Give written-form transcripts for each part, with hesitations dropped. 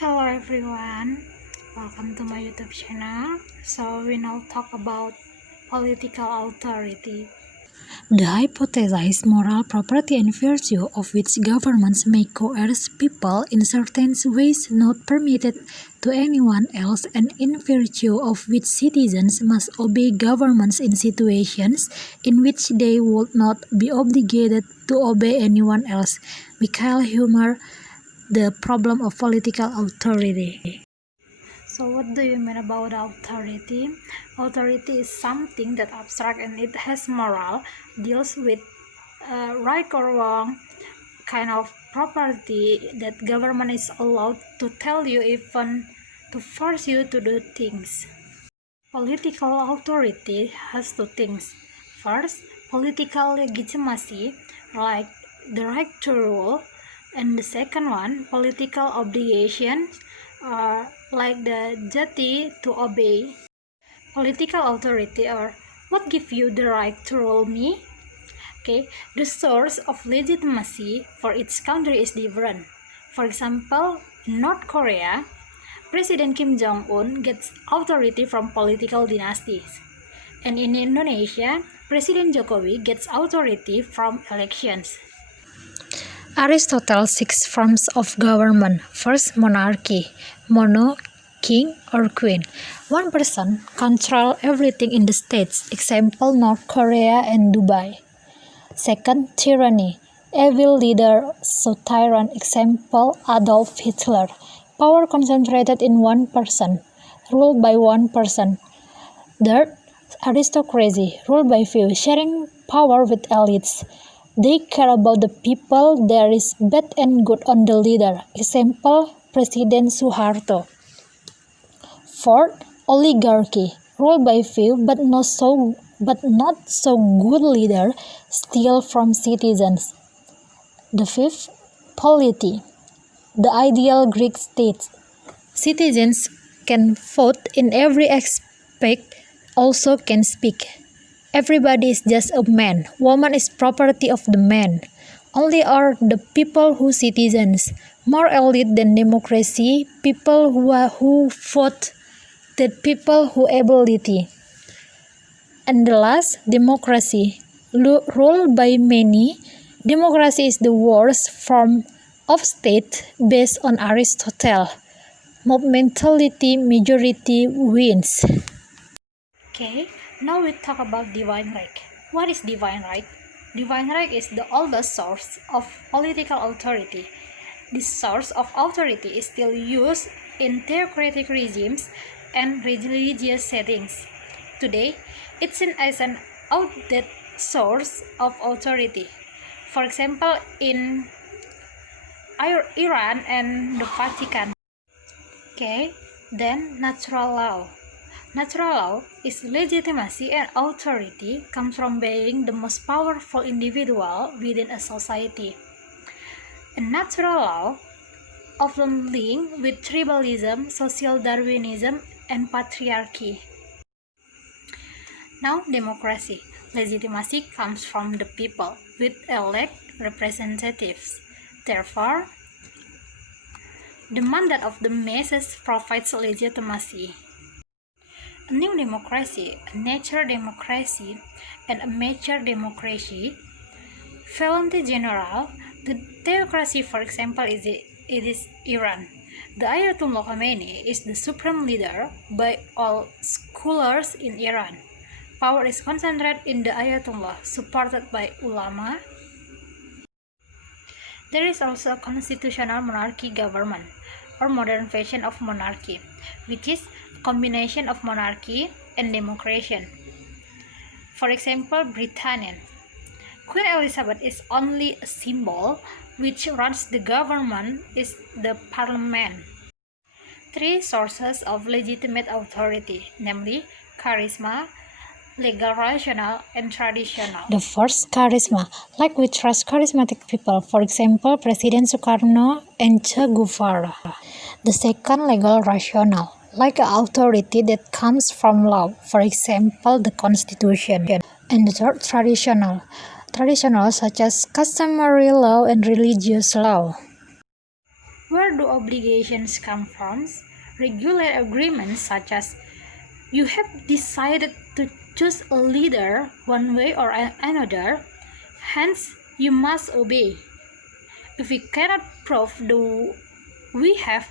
Hello everyone, welcome to my YouTube channel. So we now talk about political authority. The hypothesized moral property and virtue of which governments may coerce people in certain ways not permitted to anyone else, and in virtue of which citizens must obey governments in situations in which they would not be obligated to obey anyone else. Michael Huemer, The Problem of Political Authority. So what do you mean about authority? Authority is something that abstract and it has moral, deals with right or wrong kind of property that government is allowed to tell you, even to force you to do things. Political authority has two things. First, political legitimacy, like the right to rule, and the second one, political obligation, like the duty to obey. Political authority, or what gives you the right to rule me? Okay, the source of legitimacy for each country is different. For example, in North Korea, President Kim Jong-un gets authority from political dynasties. And in Indonesia, President Jokowi gets authority from elections. Aristotle 6 forms of government. First, monarchy. Mono, king or queen. One person controls everything in the states, example North Korea and Dubai. Second, tyranny. Evil leader, so tyrant, example Adolf Hitler. Power concentrated in one person, ruled by one person. Third, aristocracy, ruled by few, sharing power with elites. They care about the people. There is bad and good on the leader. Example, President Suharto. Fourth, oligarchy, ruled by few but not so good leader, steal from citizens. The fifth, polity, the ideal Greek state. Citizens can vote in every aspect, also can speak. Everybody is just a man. Woman is property of the man. Only are the people who citizens. More elite than democracy, people who vote, than people who ability. And the last, democracy, ruled by many. Democracy is the worst form of state based on Aristotle. Mob mentality, majority wins. Okay, now we talk about divine right. What is divine right? Divine right is the oldest source of political authority. This source of authority is still used in theocratic regimes and religious settings. Today, it's seen as an outdated source of authority. For example, in Iran and the Vatican. Okay, then natural law. Natural law is legitimacy and authority comes from being the most powerful individual within a society. And natural law often linked with tribalism, social Darwinism, and patriarchy. Now, democracy. Legitimacy comes from the people with elect representatives. Therefore, the mandate of the masses provides legitimacy. A new democracy, a natural democracy, and a mature democracy. Volunty general, the theocracy, for example, it is Iran. The Ayatollah Khomeini is the supreme leader by all scholars in Iran. Power is concentrated in the Ayatollah, supported by ulama. There is also a constitutional monarchy government, or modern version of monarchy, which is a combination of monarchy and democracy. For example, Britain. Queen Elizabeth is only a symbol. Which runs the government is the parliament. Three sources of legitimate authority, namely charisma, legal, rational, and traditional. The first, charisma, like we trust charismatic people, for example, President Sukarno and Che Guevara. The second, legal, rational, like an authority that comes from law, for example, the Constitution. And the third, traditional, such as customary law and religious law. Where do obligations come from? Regular agreements such as you have decided to choose a leader one way or another, hence you must obey. If we cannot prove we have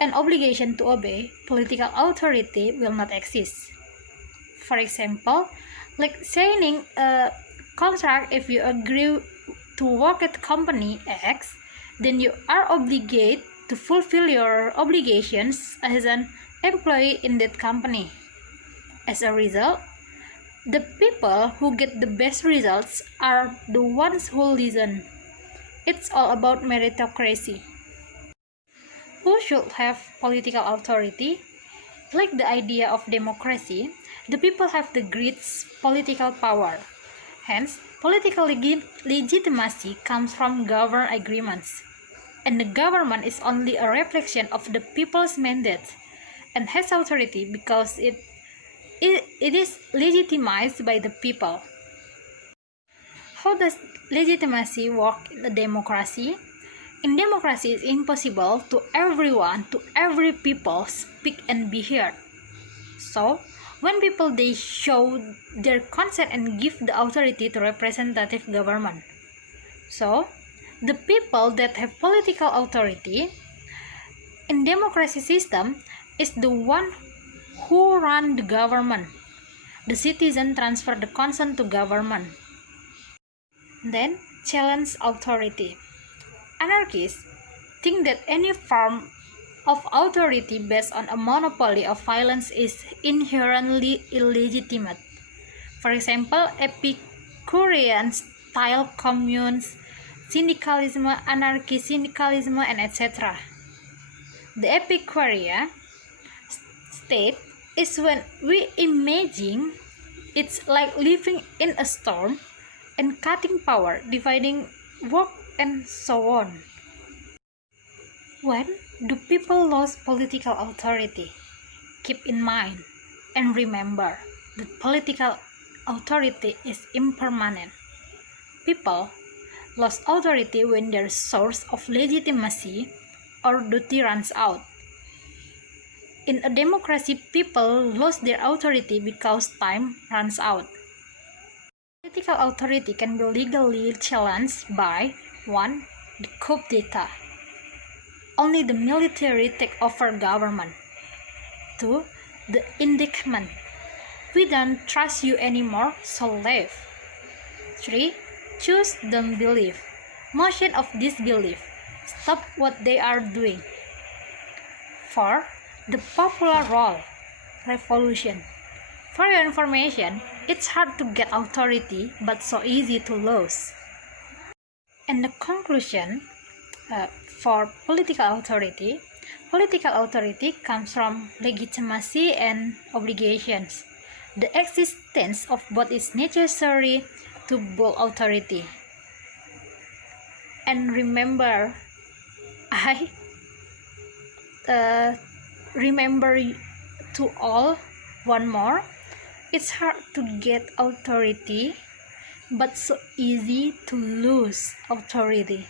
an obligation to obey, political authority will not exist. For example, like signing a contract. If you agree to work at company X, then you are obligated to fulfill your obligations as an employee in that company. As a result, the people who get the best results are the ones who listen. It's all about meritocracy. Who should have political authority? Like the idea of democracy, the people have the greatest political power. Hence, political legitimacy comes from government agreements. And the government is only a reflection of the people's mandate and has authority because it is legitimized by the people. How does legitimacy work in a democracy? In democracy, it's impossible to every people speak and be heard. So, when people they show their consent and give the authority to representative government. So, the people that have political authority in democracy system is the one who run the government. The citizen transfer the consent to government. Then, challenge authority. Anarchists think that any form of authority based on a monopoly of violence is inherently illegitimate. For example, Epicurean-style communes, syndicalism, anarchy-syndicalism, and etc. The Epicurean state is when we imagine it's like living in a storm and cutting power, dividing work, and so on. When do people lose political authority? Keep in mind and remember that political authority is impermanent. People lose authority when their source of legitimacy or duty runs out. In a democracy, people lose their authority because time runs out. Political authority can be legally challenged by 1. The coup d'etat. Only the military take over government. 2. The indictment. We don't trust you anymore, so leave. 3. Choose don't believe. Motion of disbelief. Stop what they are doing. 4. The popular role. Revolution. For your information, it's hard to get authority, but so easy to lose. And the conclusion for political authority comes from legitimacy and obligations. The existence of both is necessary to build authority. And remember, I remember to all one more. It's hard to get authority, but so easy to lose authority.